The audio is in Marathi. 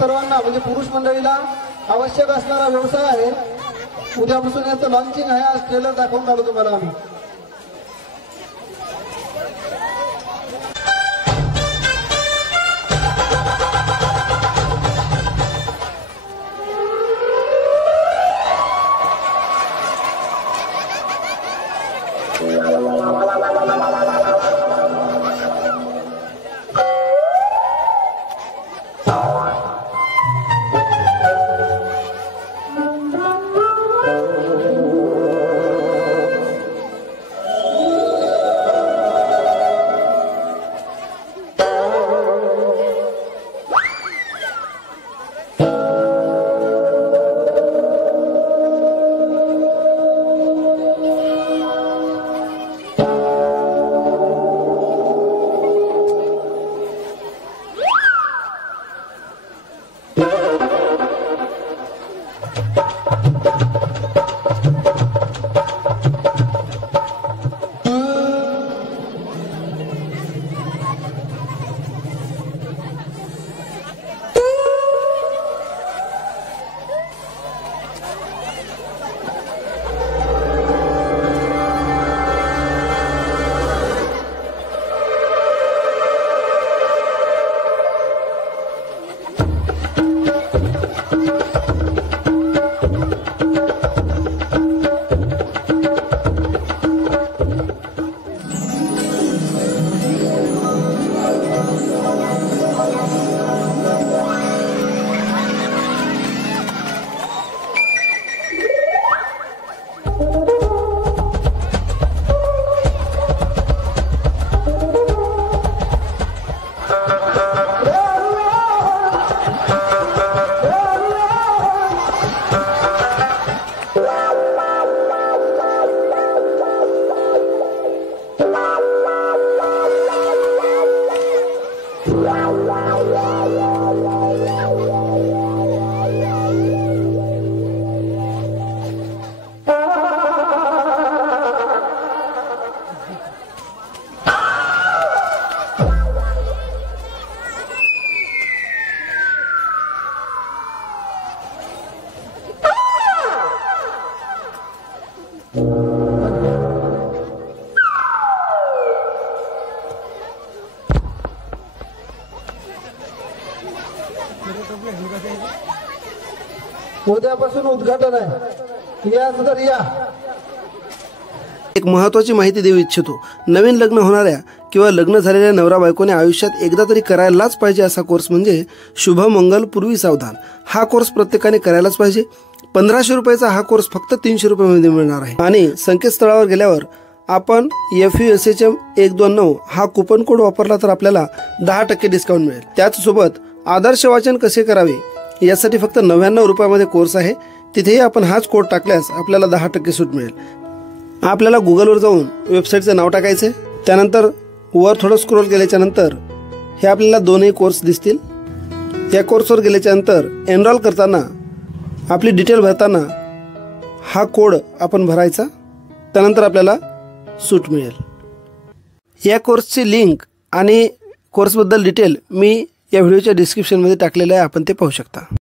सर्वांना म्हणजे पुरुष मंडळीला आवश्यक असणारा व्यवसाय आहे। उद्यापासून याचं लॉन्चिंग आहे। आज ट्रेलर दाखवून आलो तुम्हाला आम्ही। उद्यापासून उद्घाटन आहे। या तर या। एक महत्त्वाची माहिती देऊ इच्छितो। नवीन लग्न होणाऱ्या किंवा लग्न झालेल्या नवरा बायकोने आयुष्यात एकदा तरी करायलाच पाहिजे असा कोर्स म्हणजे शुभ मंगल पूर्वी सावधान। हा कोर्स प्रत्येकाने करायलाच पाहिजे। 1500 रुपयाचा हा कोर्स फक्त 300 रुपयामध्ये मिळणार आहे आणि संकेतस्थळावर गेल्यावर आपण FUSHM 129 हा कुपन कोड वापरला तर आपल्याला 10% डिस्काउंट मिळेल। त्याचसोबत आदर्श वाचन कसे करावे यासाठी फक्त 99 रुपयामध्ये कोर्स आहे। तिथेही आपण हाच कोड टाकल्यास आपल्याला 10% सूट मिळेल। आपल्याला गुगलवर जाऊन वेबसाईटचं नाव टाकायचं। त्यानंतर वर थोडं स्क्रोल केल्याच्या नंतर हे आपल्याला दोनही कोर्स दिसतील। या कोर्सवर गेल्याच्या नंतर एनरोल करताना आपली डिटेल भरताना हा कोड आपण भरायचा। त्यानंतर आपल्याला सूट मिळेल। या कोर्सची लिंक आणि कोर्सबद्दल डिटेल मी या व्हिडिओच्या डिस्क्रिप्शनमध्ये टाकलेलं आहे, आपण ते पाहू शकता।